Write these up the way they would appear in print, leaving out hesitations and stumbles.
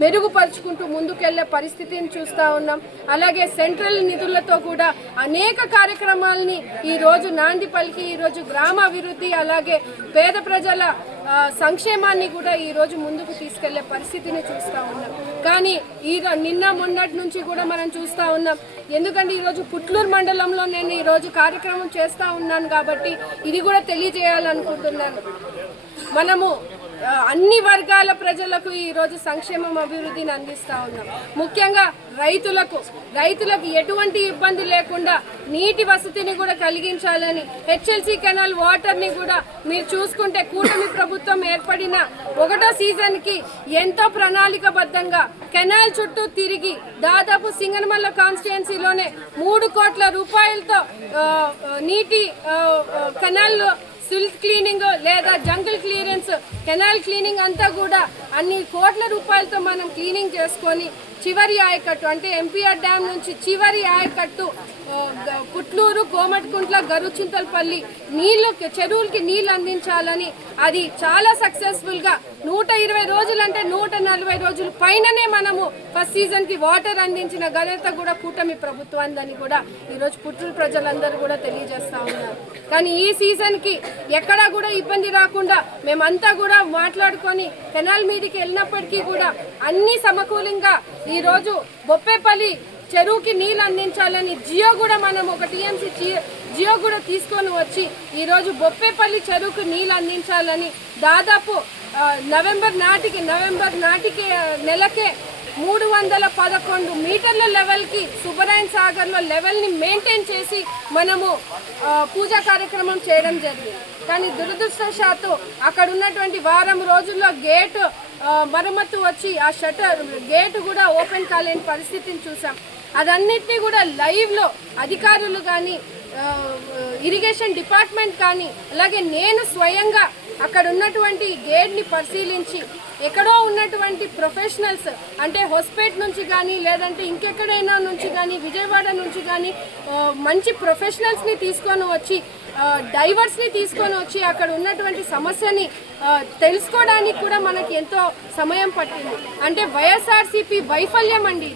మెరుగుపరుచుకుంటూ ముందుకెళ్లే పరిస్థితిని చూస్తూ ఉన్నాం. అలాగే సెంట్రల్ నిధులతో కూడా అనేక కార్యక్రమాలని ఈరోజు నాంది పలికి ఈరోజు గ్రామాభివృద్ధి అలాగే పేద ప్రజల సంక్షేమాన్ని కూడా ఈరోజు ముందుకు తీసుకెళ్లే పరిస్థితిని చూస్తూ ఉన్నాం. కానీ నిన్న మొన్నటి నుంచి కూడా మనం చూస్తూ ఉన్నాం. ఎందుకంటే ఈరోజు పుట్లూరు మండలంలో నేను ఈరోజు కార్యక్రమం చేస్తూ ఉన్నాను కాబట్టి ఇది కూడా తెలియజేయాలనుకుంటున్నాను. మనము అన్ని వర్గాల ప్రజలకు ఈరోజు సంక్షేమం అభివృద్ధిని అందిస్తూ ఉన్నాం. ముఖ్యంగా రైతులకు ఎటువంటి ఇబ్బంది లేకుండా నీటి వసతిని కూడా కలిగించాలని హెచ్ఎల్సి కెనాల్ వాటర్ని కూడా మీరు చూసుకుంటే కూటమి ప్రభుత్వం ఏర్పడిన 1వ సీజన్కి ఎంతో ప్రణాళికబద్ధంగా కెనాల్ చుట్టూ తిరిగి దాదాపు సింగనమల్ల కాన్స్టిట్యుయెన్సీలోనే 3 కోట్ల రూపాయలతో నీటి కెనాల్ సిల్ట్ క్లీనింగ్ లేదా జంగిల్ క్లియరెన్స్ కెనాల్ క్లీనింగ్ అంతా కూడా అన్ని కోట్ల రూపాయలతో మనం క్లీనింగ్ చేసుకొని చివరి ఆయకట్టు అంటే ఎంపీఆర్ డ్యామ్ నుంచి చివరి ఆయకట్టు పుట్లూరు కోమటికుంట్ల గరుచింతలపల్లి చెరువులకి నీళ్ళు అందించాలని అది చాలా సక్సెస్ఫుల్గా 120 రోజులు అంటే 140 రోజుల పైననే మనము ఫస్ట్ సీజన్కి వాటర్ అందించిన ఘనత కూడా కూటమి ప్రభుత్వాన్ని కూడా ఈరోజు పుట్లూరు ప్రజలందరూ కూడా తెలియజేస్తూ ఉన్నారు. కానీ ఈ సీజన్కి ఎక్కడా కూడా ఇబ్బంది రాకుండా మేమంతా కూడా మాట్లాడుకొని కెనాల్ మీదకి వెళ్ళినప్పటికీ కూడా అన్ని సమకూలంగా ఈరోజు బొప్పేపల్లి చెరువుకి నీళ్ళు అందించాలని జియో కూడా మనం ఒక టీఎంసీ జియో కూడా తీసుకొని వచ్చి ఈరోజు బొప్పేపల్లి చెరువుకు నీళ్ళు అందించాలని దాదాపు నవంబర్ నాటికి నెలకే 311 మీటర్ల లెవెల్కి సుబ్బరాయన్ సాగర్లో లెవెల్ని మెయింటైన్ చేసి మనము పూజా కార్యక్రమం చేయడం జరిగింది. కానీ దురదృష్టవశాత్తు అక్కడ ఉన్నటువంటి వారం రోజుల్లో గేటు మరమ్మతు వచ్చి ఆ షట్టర్ గేటు కూడా ఓపెన్ కాలేని పరిస్థితిని చూసాం. అదన్నిటినీ కూడా లైవ్లో అధికారులు కానీ ఇరిగేషన్ డిపార్ట్మెంట్ కానీ అలాగే నేను స్వయంగా అక్కడ ఉన్నటువంటి గేట్ని పరిశీలించి ఎక్కడో ఉన్నటువంటి ప్రొఫెషనల్స్ అంటే హొస్పేట్ నుంచి కానీ లేదంటే ఇంకెక్కడైనా నుంచి కానీ విజయవాడ నుంచి కానీ మంచి ప్రొఫెషనల్స్ని తీసుకొని వచ్చి డైవర్స్ని తీసుకొని వచ్చి అక్కడ ఉన్నటువంటి సమస్యని తెలుసుకోవడానికి కూడా మనకి ఎంతో సమయం పట్టింది. అంటే వైఎస్ఆర్సీపీ వైఫల్యం అండి.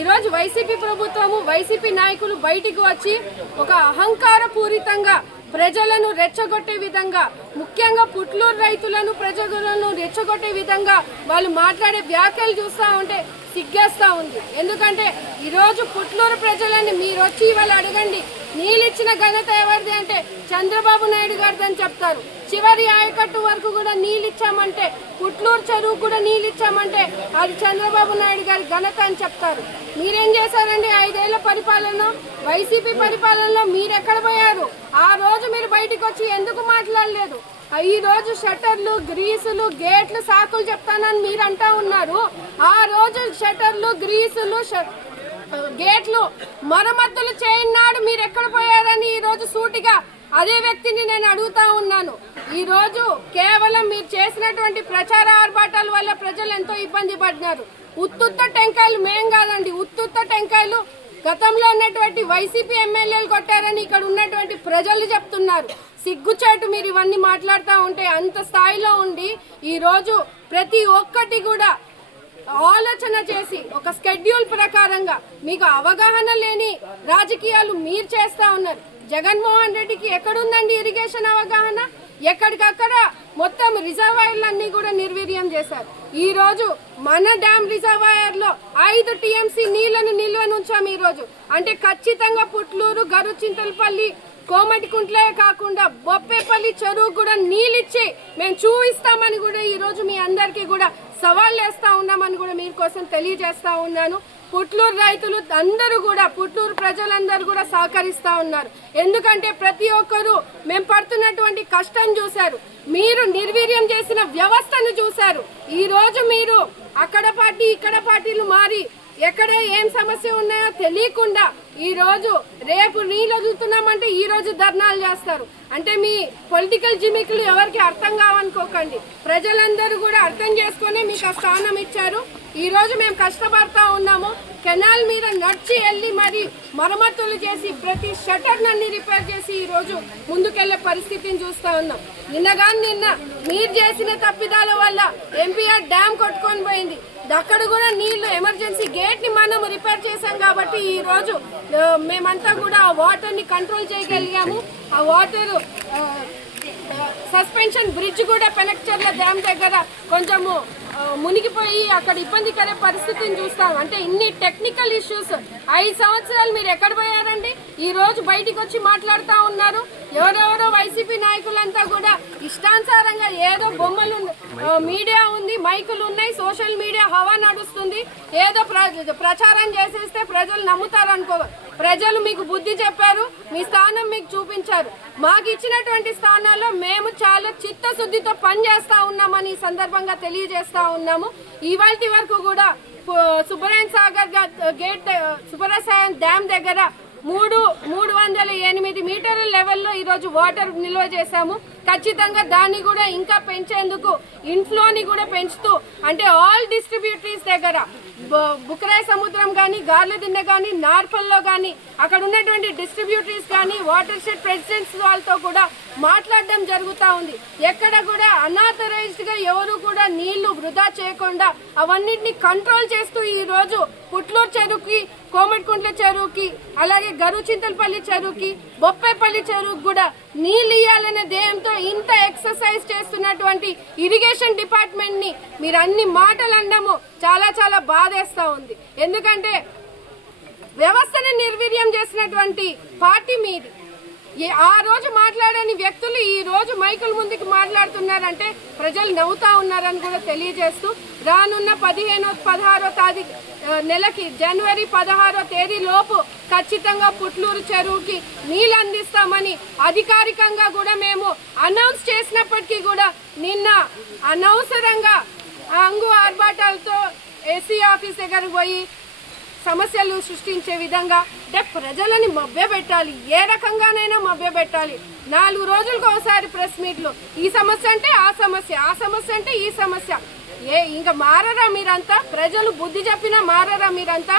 ఈరోజు వైసీపీ ప్రభుత్వము వైసీపీ నాయకులు బయటికి వచ్చి ఒక అహంకారపూరితంగా ప్రజలను రెచ్చగొట్టే విధంగా ముఖ్యంగా పుట్లూరు రైతులను ప్రజలను రెచ్చగొట్టే విధంగా వాళ్ళు మాట్లాడే వ్యాఖ్యలు చూస్తూ ఉంటే సిగ్గేస్తూ ఉంది. ఎందుకంటే ఈరోజు పుట్లూరు ప్రజలని మీరు వచ్చి ఇవాళ అడగండి నీళ్ళు ఇచ్చిన ఘనత ఎవరిది అంటే చంద్రబాబు నాయుడు గారిది అని చెప్తారు. చివరి ఆయకట్టు వరకు కూడా నీళ్ళు ఇచ్చామంటే పుట్లూరు చెరువు కూడా నీళ్ళు ఇచ్చామంటే అది చంద్రబాబు నాయుడు గారి ఘనత అని చెప్తారు. మీరేం చేశారండి 5 ఏళ్ల పరిపాలన వైసీపీ పరిపాలనలో మీరు ఎక్కడ పోయారు? ఆ రోజు మీరు బయటకు వచ్చి ఎందుకు మాట్లాడలేదు? ఈ రోజు షట్టర్లు గ్రీసులు గేట్లు సాకులు చెప్తానని మీరు అంటా ఉన్నారు. ఆ రోజు షట్టర్లు గ్రీసులు గేట్లు మరమ్మతులు చేయన్నాడు మీరు ఎక్కడ పోయారని ఈరోజు సూటిగా అదే వ్యక్తిని నేను అడుగుతా ఉన్నాను. ఈరోజు కేవలం మీరు చేసినటువంటి ప్రచార ఆర్భాటాల వల్ల ప్రజలు ఎంతో ఇబ్బంది పడినారు. ఉత్తుత్త టెంకాయలు మేం కాదండి, ఉత్తుత్త టెంకాయలు గతంలో ఉన్నటువంటి వైసీపీ ఎమ్మెల్యేలు కొట్టారని ఇక్కడ ఉన్నటువంటి ప్రజలు చెప్తున్నారు. సిగ్గుచేటు మీరు ఇవన్నీ మాట్లాడుతూ ఉంటే అంత స్థాయిలో ఉండి ఈరోజు ప్రతి ఒక్కటి కూడా ఆలోచన చేసి ఒక స్కెడ్యూల్ ప్రకారంగా మీకు అవగాహన లేని రాజకీయాలు మీరు చేస్తూ ఉన్నారు. జగన్మోహన్ రెడ్డికి ఎక్కడుందండి ఇరిగేషన్ అవగాహన? ఎక్కడికక్కడ మొత్తం రిజర్వాయర్లన్నీ కూడా నిర్వీర్యం చేశారు. ఈరోజు మన డ్యామ్ రిజర్వాయర్లో 5 టీఎంసీ నీళ్లను నిల్వనుంచాం ఈరోజు. అంటే ఖచ్చితంగా పుట్లూరు గరుచింతలపల్లి కోమటికుంట్లే కాకుండా బొప్పేపల్లి చెరువు కూడా నీళ్ళిచ్చి మేము చూపిస్తామని కూడా ఈరోజు మీ అందరికీ కూడా సవాల్ వేస్తూ ఉన్నామని కూడా మీ కోసం తెలియజేస్తూ ఉన్నాను. పుట్లూరు రైతులు అందరూ కూడా పుట్లూరు ప్రజలందరూ కూడా సహకరిస్తూ ఉన్నారు. ఎందుకంటే ప్రతి ఒక్కరూ మేము పడుతున్నటువంటి కష్టం చూశారు. మీరు నిర్వీర్యం చేసిన వ్యవస్థను చూశారు. ఈరోజు మీరు అక్కడ పార్టీ ఇక్కడ పార్టీలు మారి ఎక్కడ ఏం సమస్య ఉన్నాయో తెలియకుండా ఈరోజు రేపు నీళ్ళు వదులుతున్నామంటే ఈరోజు ధర్నాలు చేస్తారు. అంటే మీ పొలిటికల్ జిమిక్లు ఎవరికి అర్థం కావనుకోకండి. ప్రజలందరూ కూడా అర్థం చేసుకొని మీకు ఆ స్థానం ఇచ్చారు. ఈరోజు మేము కష్టపడతా ఉన్నాము. కెనాల్ మీద నడిచి వెళ్ళి మరి మరమ్మతులు చేసి ప్రతి షట్టర్నన్నీ రిపేర్ చేసి ఈరోజు ముందుకెళ్లే పరిస్థితిని చూస్తూ ఉన్నాం. నిన్న మీరు చేసిన తప్పిదాల వల్ల ఎంపీఆర్ డ్యామ్ కొట్టుకొని పోయింది. అక్కడ కూడా నీళ్లు ఎమర్జెన్సీ గేట్ని మనం రిపేర్ చేసాం కాబట్టి ఈరోజు మేమంతా కూడా ఆ వాటర్ని కంట్రోల్ చేయగలిగాము. ఆ వాటర్ సస్పెన్షన్ బ్రిడ్జ్ కూడా పెనక్చర్ల డ్యామ్ దగ్గర కొంచెము మునిగిపోయి అక్కడ ఇబ్బందికర పరిస్థితిని చూస్తాం. అంటే ఇన్ని టెక్నికల్ ఇష్యూస్ 5 సంవత్సరాలు మీరు ఎక్కడ పోయారండి? ఈ రోజు బయటికి వచ్చి మాట్లాడుతూ ఉన్నారు. ఎవరెవరో వైసీపీ నాయకులంతా కూడా ఇష్టానుసారంగా ఏదో బొమ్మలు మీడియా ఉంది, మైకులు ఉన్నాయి, సోషల్ మీడియా హవా నడుస్తుంది, ఏదో ప్రచారం చేసేస్తే ప్రజలు నమ్ముతారు అనుకో. ప్రజలు మీకు బుద్ధి చెప్పారు, మీ స్థానం మీకు చూపించారు. మాకు ఇచ్చినటువంటి స్థానాల్లో మేము చాలా చిత్తశుద్ధితో పనిచేస్తా ఉన్నామని ఈ సందర్భంగా తెలియజేస్తా ఉన్నాము. ఇవాల్టి వరకు కూడా సుబ్బరాయన్ సాగర్ గేట్ సుబ్బరాయన్ డ్యామ్ దగ్గర 308 మీటర్ల లెవెల్లో ఈరోజు వాటర్ నిల్వ చేశాము. ఖచ్చితంగా దాన్ని కూడా ఇంకా పెంచేందుకు ఇన్ఫ్లోని కూడా పెంచుతూ, అంటే ఆల్ డిస్ట్రిబ్యూటరీస్ దగ్గర బుకరాయ సముద్రం కానీ, గార్లదిన్నె కానీ, నార్పల్లో కానీ అక్కడ ఉన్నటువంటి డిస్ట్రిబ్యూటరీస్ కానీ వాటర్ షెడ్ ప్రెసిడెంట్స్ వాళ్ళతో కూడా మాట్లాడడం జరుగుతూ ఉంది. ఎక్కడ కూడా అన్ఆథరైజ్డ్గా ఎవరు కూడా నీళ్లు వృధా చేయకుండా అవన్నిటిని కంట్రోల్ చేస్తూ ఈరోజు పుట్లూరు చెరువుకి, కోమటికుంట్ల చెరువుకి, అలాగే గరుచింతలపల్లి చెరువుకి, బొప్పేపల్లి చెరువుకి కూడా నీళ్ళు ఇవ్వాలనే ధ్యేయంతో ఇంత ఎక్సర్సైజ్ చేస్తున్నటువంటి ఇరిగేషన్ డిపార్ట్మెంట్ని మీరు అన్ని మాటలు అనడము చాలా చాలా బాధేస్తూ ఉంది. ఎందుకంటే వ్యవస్థను నిర్వీర్యం చేసినటువంటి పార్టీ మీది. ఆ రోజు మాట్లాడని వ్యక్తులు ఈ రోజు మైకుల ముందుకు మాట్లాడుతున్నారంటే ప్రజలు నవ్వుతా ఉన్నారని కూడా తెలియజేస్తూ, రానున్న 15-16 నెలకి జనవరి 16వ తేదీ లోపు ఖచ్చితంగా పుట్లూరు చెరువుకి నీళ్ళు అందిస్తామని అధికారికంగా కూడా మేము అనౌన్స్ చేసినప్పటికీ కూడా నిన్న అనవసరంగా అంగు ఆర్భాటాలతో ఏసీ ఆఫీస్ దగ్గరకు పోయి సమస్యలు సృష్టించే విధంగా, అంటే ప్రజలని మభ్యపెట్టాలి, ఏ రకంగానైనా మభ్యపెట్టాలి. 4 రోజులకు ఒకసారి ప్రెస్ మీట్లు, ఈ సమస్య అంటే ఆ సమస్య, ఆ సమస్య అంటే ఈ సమస్య. ఇంకా మారరా మీరంతా? ప్రజలు బుద్ధి చెప్పినా మారరా మీరంతా?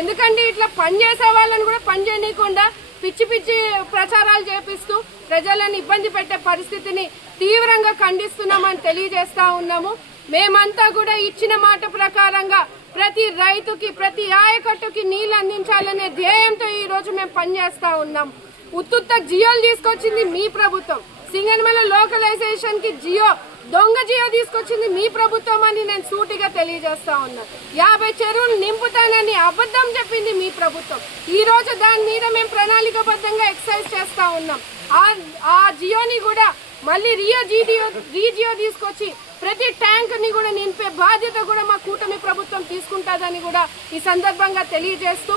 ఎందుకంటే ఇట్లా పనిచేసే వాళ్ళని కూడా పని చేయనీయకుండా పిచ్చి పిచ్చి ప్రచారాలు చేపిస్తూ ప్రజలను ఇబ్బంది పెట్టే పరిస్థితిని తీవ్రంగా ఖండిస్తున్నామని తెలియజేస్తా ఉన్నాము. మేమంతా కూడా ఇచ్చిన మాట ప్రకారంగా ప్రతి రైతుకి, ప్రతి ఆయకట్టుకి నీళ్ళు అందించాలనే ధ్యేయంతో ఈ రోజు మేము పనిచేస్తా ఉన్నాం. ఉత్తుత్త జియోలు తీసుకొచ్చింది మీ ప్రభుత్వం. సింగనమల లోకలైజేషన్ కి దొంగ జియో తీసుకొచ్చింది మీ ప్రభుత్వం అని నేను సూటిగా తెలియజేస్తా ఉన్నా. 50 చెరువులు నింపుతానని అబద్ధం చెప్పింది మీ ప్రభుత్వం. ఈ రోజు దాని మీద మేము ప్రణాళికాబద్ధంగా ఎక్సర్సైజ్ చేస్తా ఉన్నాం. ఆ జియోని కూడా మళ్ళీ రీజియో తీసుకొచ్చి ప్రతి ట్యాంక్ని కూడా నింపే బాధ్యత కూడా మా కూటమి ప్రభుత్వం తీసుకుంటుందని కూడా ఈ సందర్భంగా తెలియజేస్తూ,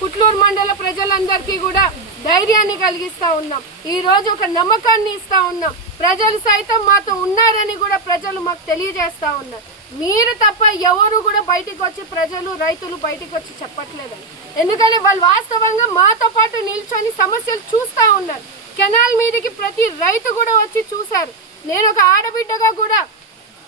పుట్లూరు మండల ప్రజలందరికీ కూడా ధైర్యాన్ని కలిగిస్తా ఉన్నాం. ఈ రోజు ఒక నమ్మకాన్ని ఇస్తా ఉన్నాం. ప్రజలు సైతం మాతో ఉన్నారని కూడా ప్రజలు మాకు తెలియజేస్తా ఉన్నారు. మీరు తప్ప ఎవరు కూడా బయటికి వచ్చి ప్రజలు, రైతులు బయటికి వచ్చి చెప్పట్లేదని. ఎందుకంటే వాళ్ళు వాస్తవంగా మాతో పాటు నిల్చొని సమస్యలు చూస్తూ ఉన్నారు. కెనాల్ మీదకి ప్రతి రైతు కూడా వచ్చి చూశారు. నేను ఒక ఆడబిడ్డగా కూడా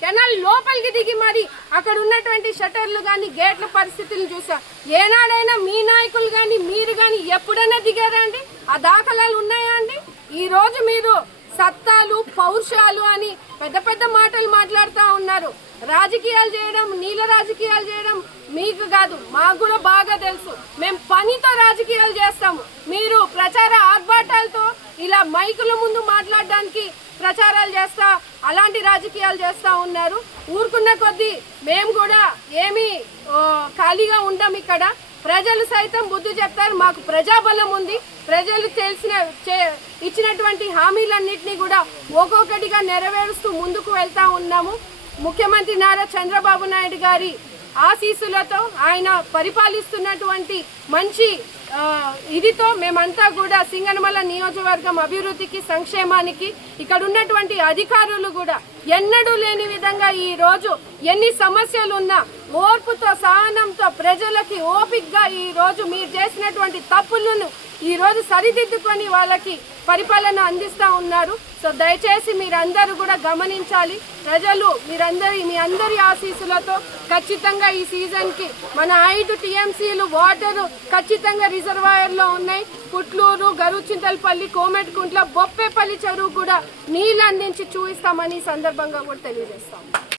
కెనాల్ లోపలికి దిగి మరి అక్కడ ఉన్నటువంటి షట్టర్లు కానీ, గేట్ల పరిస్థితులను చూసా. ఏనాడైనా మీ నాయకులు కానీ, మీరు కానీ ఎప్పుడైనా దిగారా అండి? ఆ దాఖలాలు ఉన్నాయా అండి? ఈరోజు మీరు సత్తాలు, పౌరుషాలు అని పెద్ద పెద్ద మాటలు మాట్లాడుతూ ఉన్నారు. రాజకీయాలు చేయడం, నీళ్ళ రాజకీయాలు చేయడం మీకు కాదు, మాకు కూడా బాగా తెలుసు. మేము పనితో రాజకీయాలు చేస్తాము. మీరు ప్రచార ఆర్భాటాలతో ఇలా మైకుల ముందు మాట్లాడడానికి ప్రచారాలు చేస్తా, అలాంటి రాజకీయాలు చేస్తూ ఉన్నారు. ఊరుకున్న కొద్దీ మేము కూడా ఏమీ ఖాళీగా ఉండం. ఇక్కడ ప్రజలు సైతం బుద్ధి చెప్తారు. మాకు ప్రజాబలం ఉంది. ప్రజలు ఇచ్చినటువంటి హామీలన్నింటినీ కూడా ఒక్కొక్కటిగా నెరవేరుస్తూ ముందుకు వెళ్తా ఉన్నాము. ముఖ్యమంత్రి నారా చంద్రబాబు నాయుడు గారి ఆశీస్సులతో, ఆయన పరిపాలిస్తున్నటువంటి మంచి ఇదితో మేమంతా కూడా సింగనమల నియోజకవర్గం అభివృద్ధికి, సంక్షేమానికి, ఇక్కడ ఉన్నటువంటి అధికారులు కూడా ఎన్నడూ లేని విధంగా ఈ రోజు ఎన్ని సమస్యలు ఉన్నా ఓర్పుతో, సహనంతో ప్రజలకి ఓపికగా ఈ రోజు మీరు చేసినటువంటి తప్పులను ఈ రోజు సరిదిద్దుకొని వాళ్ళకి పరిపాలన అందిస్తూ ఉన్నారు. సో దయచేసి మీరందరూ కూడా గమనించాలి. ప్రజలు మీ అందరి ఆశీస్సులతో ఖచ్చితంగా ఈ సీజన్కి మన 5 టీఎంసీలు వాటరు ఖచ్చితంగా రిజర్వాయర్లో ఉన్నాయి. పుట్లూరు, గరుచింతలపల్లి, కోమటికుంట్ల, బొప్పేపల్లి చెరువు కూడా నీళ్ళు అందించి చూపిస్తామని సందర్భంగా కూడా తెలియజేస్తాం.